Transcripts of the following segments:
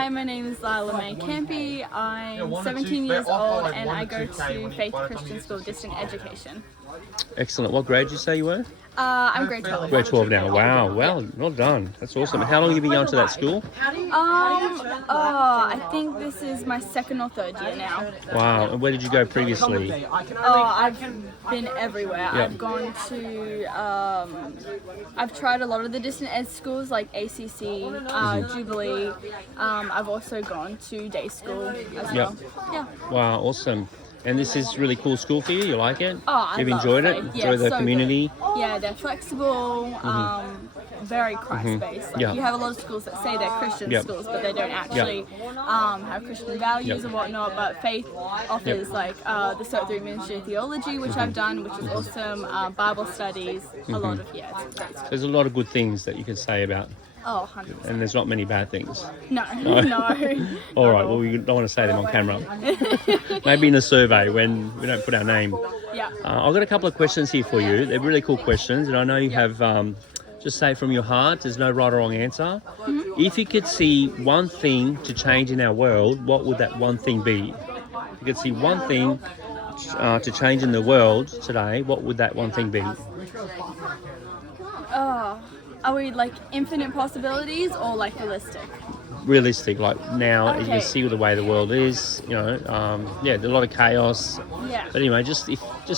Hi, my name is Lyla May. I'm 17 years old and I go to Faith Christian School, Distant Education. Excellent. What grade did you say you were? I'm grade 12. Grade 12 now. Wow. Well done. That's awesome. How long have you been going to that school? I think this is my second or third year now. Wow. And where did you go previously? I've been everywhere. Yep. I've gone to, I've tried a lot of the distant ed schools like ACC, Jubilee. I've also gone to day school as well. Yeah. Wow. Awesome. And this is really cool school for you? You like it? Oh, You've enjoyed it? Yeah, Enjoy the so community? Good. Yeah, they're flexible, very Christ-based. Like, you have a lot of schools that say they're Christian schools, but they don't actually have Christian values and whatnot. But Faith offers like the Cert 3 Ministry of Theology, which I've done, which is awesome. Bible studies, a lot of, it's great. There's a lot of good things that you can say about. Oh, 100%. And there's not many bad things. No. All right, well, we don't want to say them on camera. Maybe in a survey when we don't put our name. Yeah. I've got a couple of questions here for you. They're really cool questions, and I know you have, just say it from your heart, there's no right or wrong answer. If you could see one thing to change in our world, what would that one thing be? If you could see one thing to change in the world today, what would that one thing be? Are we like infinite possibilities or like realistic? Realistic, like now you can see the way the world is, there's a lot of chaos. Yeah. But anyway, just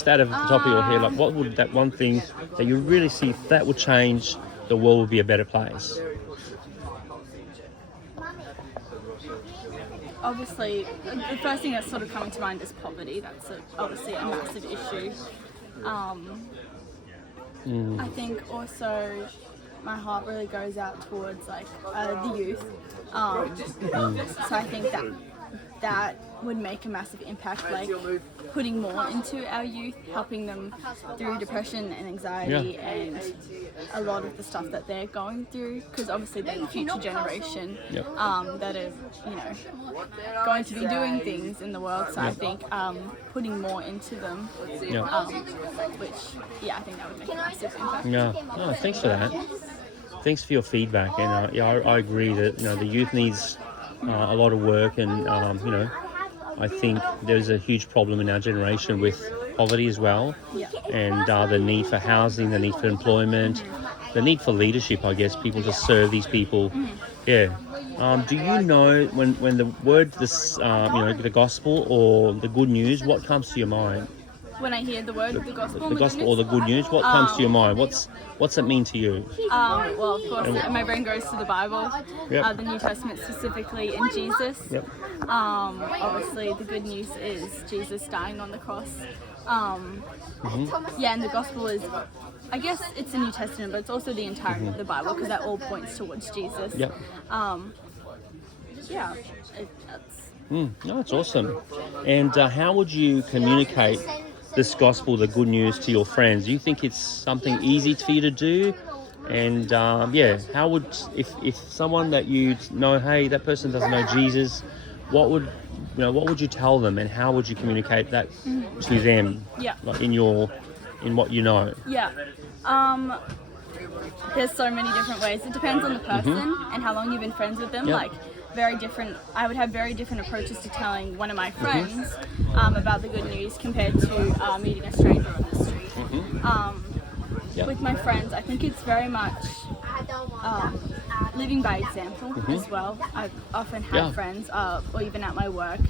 out of the top of your head, like what would that one thing that you really see if that would change, the world would be a better place? Obviously, the first thing that's sort of coming to mind is poverty. That's obviously a massive issue. I think also my heart really goes out towards like the youth. So I think that would make a massive impact, like putting more into our youth, helping them through depression and anxiety and a lot of the stuff that they're going through, because obviously they're the future generation that are going to be doing things in the world. So I think putting more into them, which I think that would make a massive impact. No, thanks for that. Thanks for your feedback, and I agree that the youth needs a lot of work, and I think there's a huge problem in our generation with poverty as well, and the need for housing, the need for employment, the need for leadership. I guess people to serve these people. Do you know when the word the gospel or the good news, what comes to your mind? When I hear the word the gospel or the good news, what comes to your mind? What's it mean to you? Well, of course, my brain goes to the Bible, the New Testament specifically, and Jesus. Obviously, the good news is Jesus dying on the cross. And the gospel is, I guess it's the New Testament, but it's also the entirety of the Bible, because that all points towards Jesus. No, it's awesome. And how would you communicate this gospel, the good news, to your friends? Do you think it's something easy for you to do? And how would, if someone that you know, hey, that person doesn't know Jesus, what would you tell them, and how would you communicate that to them? Like in what you know. There's so many different ways. It depends on the person and how long you've been friends with them. Like I would have very different approaches to telling one of my friends about the good news compared to meeting a stranger on the street. With my friends, I think it's very much living by example as well. I often have friends, or even at my work,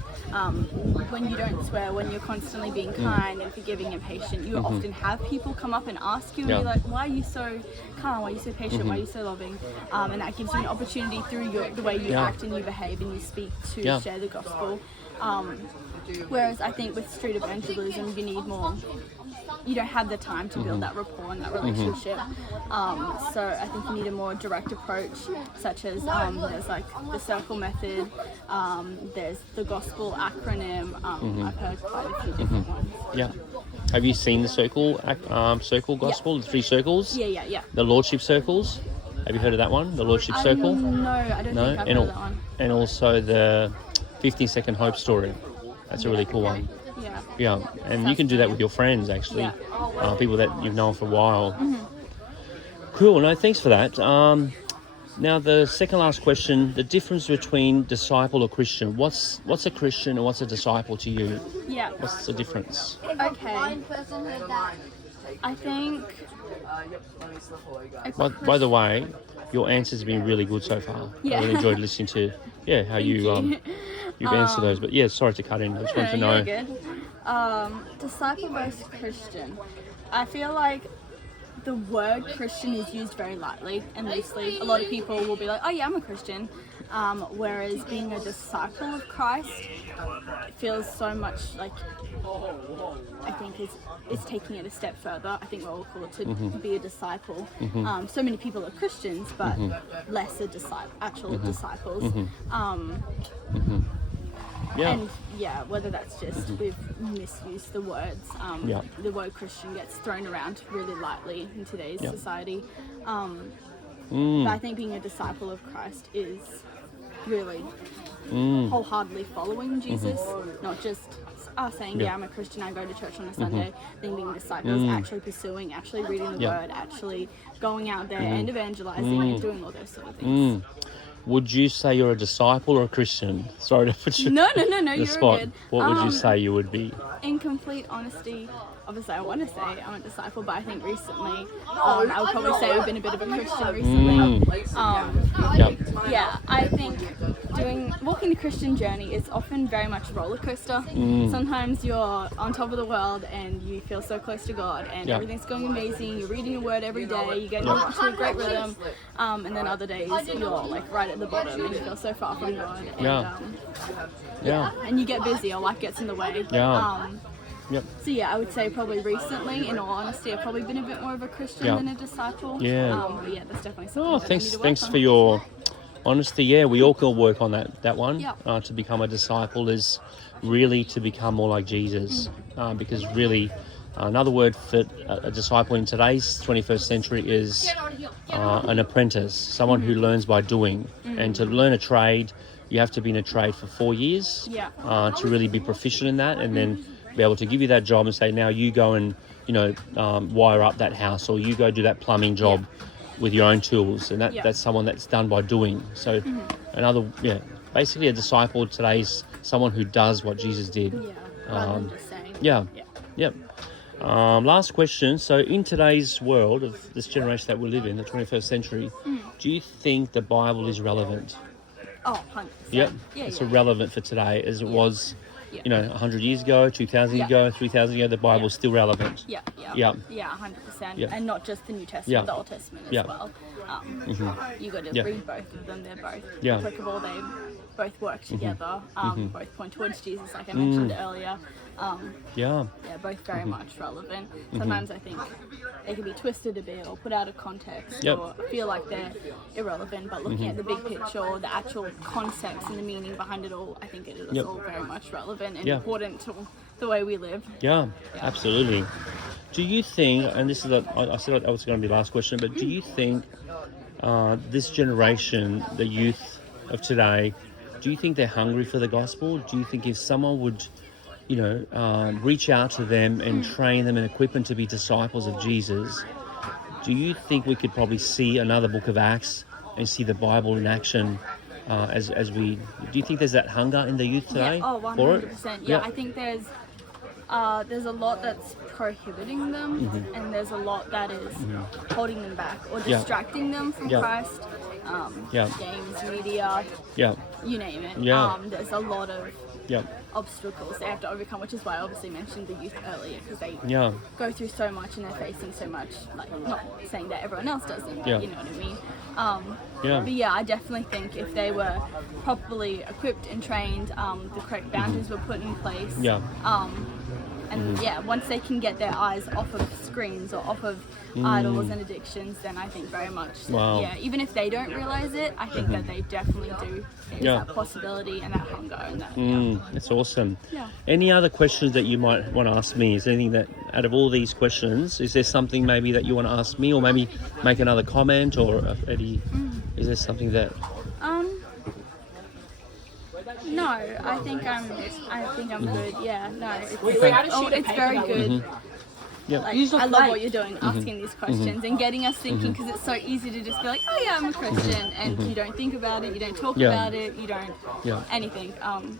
when you don't swear, when you're constantly being kind and forgiving and patient, you often have people come up and ask you, and you're like, why are you so calm, why are you so patient, why are you so loving? And that gives you an opportunity through the way you act and you behave and you speak to share the gospel. Whereas I think with street evangelism, you need more. You don't have the time to build that rapport and that relationship. So I think you need a more direct approach, such as there's like the circle method, there's the gospel acronym. I've heard quite a few different ones. Have you seen the circle gospel, the 3 circles? Yeah. The Lordship circles? Have you heard of that one, the Lordship circle? No, I don't think I've heard of that one. And also the 15-second hope story. That's a really cool one. And you can do that with your friends, actually. People that you've known for a while. Cool. No, thanks for that. Now, the second last question, the difference between disciple or Christian. What's a Christian and what's a disciple to you? Yeah. What's the difference? Okay. I think. By the way, your answer's been really good so far. Yeah. I really enjoyed listening to how you've answered those. But yeah, sorry to cut in. I just wanted to know. You're good. Disciple versus Christian. I feel like the word Christian is used very lightly and loosely. A lot of people will be like, oh yeah, I'm a Christian. Whereas being a disciple of Christ feels so much like, I think is taking it a step further. I think what we'll call it to be a disciple. So many people are Christians, but less are actual disciples. Yeah. And whether that's just we've misused the words. The word Christian gets thrown around really lightly in today's society. But I think being a disciple of Christ is really wholeheartedly following Jesus, not just saying, I'm a Christian, I go to church on a Sunday. Then being a disciple is actually pursuing, actually reading the word, actually going out there and evangelizing and doing all those sort of things. Would you say you're a disciple or a Christian? Sorry to put you No, the you're spot. good. What would you say you would be? In complete honesty, obviously I want to say I'm a disciple, but I think recently, I would probably say I've been a bit of a Christian recently. I think walking the Christian journey is often very much a roller coaster. Sometimes you're on top of the world and you feel so close to God and everything's going amazing. You're reading the word every day. You get into a great rhythm. And then other days you're like right at the bottom and you feel so far from God. And, and you get busy. Your life gets in the way. So I would say probably recently, in all honesty, I've probably been a bit more of a Christian than a disciple. But that's definitely something. Thanks for your honesty. Yeah, we all can work on that one. To become a disciple is really to become more like Jesus, because really another word for a disciple in today's 21st century is an apprentice, someone who learns by doing. And to learn a trade, you have to be in a trade for 4 years to really be proficient in that, and then be able to give you that job and say, now you go and wire up that house, or you go do that plumbing job with your own tools. And that's someone that's done by doing. So basically a disciple today is someone who does what Jesus did. Last question. So in today's world of this generation that we live in, the 21st century, do you think the Bible is relevant? Oh, 100%. It's relevant for today as it was 100 years ago, 2,000 years ago, 3,000 years ago. The Bible's still relevant. 100%. And not just the New Testament, the Old Testament as well. You got to read both of them. They're both applicable. They both work together. Both point towards Jesus, like I mentioned earlier. Both very much relevant. Sometimes I think they can be twisted a bit or put out of context or feel like they're irrelevant, but looking at the big picture or the actual concepts and the meaning behind it all, I think it is all very much relevant and important to the way we live. Absolutely. Do you think, and this is I said it was going to be the last question, but do you think this generation, the youth of today, do you think they're hungry for the gospel? Do you think if someone would reach out to them and train them and equip them to be disciples of Jesus, do you think we could probably see another book of Acts and see the Bible in action do you think there's that hunger in the youth today? 100%. I think there's a lot that's prohibiting them and there's a lot that is holding them back or distracting them from Christ. Games, media, you name it. There's a lot of obstacles they have to overcome, which is why I obviously mentioned the youth earlier, because they go through so much and they're facing so much, like not saying that everyone else doesn't, but you know what I mean. But I definitely think if they were properly equipped and trained, the correct boundaries were put in place, and once they can get their eyes off of screens or off of idols and addictions, then I think very much even if they don't realize it, I think that they definitely do. There's that possibility and that hunger and that. That's awesome. Any other questions that you might want to ask me? Is there anything that, out of all these questions, is there something maybe that you want to ask me, or maybe make another comment, or Eddie, is there something that? No, I think I'm good. Yeah, no, it's very good. Yep. Like, Use your I love faith. what you're doing, asking these questions and getting us thinking, because it's so easy to just be like, oh yeah, I'm a Christian, and you don't think about it, you don't talk Yeah. about it, you don't Yeah. anything.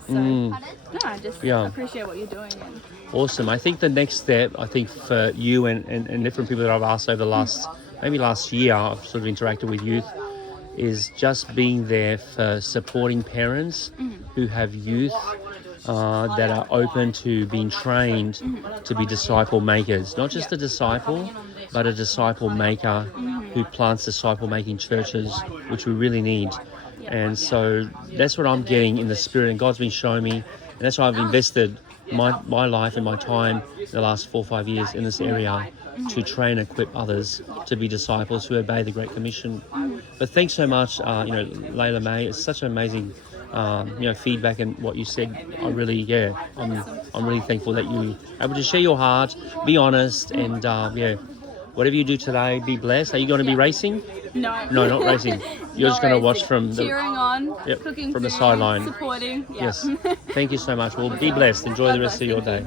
No, I just Yeah. appreciate what you're doing. And Awesome. I think the next step, I think for you and different people that I've asked over the last year, I've sort of interacted with youth, is just being there for supporting parents who have youth that are open to being trained to be disciple makers. Not just a disciple, but a disciple maker who plants disciple making churches, which we really need. And so that's what I'm getting in the spirit, and God's been showing me, and that's why I've invested my life and my time in the last 4 or 5 years in this area to train and equip others to be disciples who obey the Great Commission. But thanks so much, Lyla May. It's such an amazing, feedback and what you said. I'm really thankful that you were able to share your heart, be honest, and whatever you do today, be blessed. Are you going to be racing? no, Not racing. You're just going to watch from the cheering on, cooking from the food, sideline. supporting. Yeah. Yes. Thank you so much. Well, be blessed. Enjoy the rest of your day.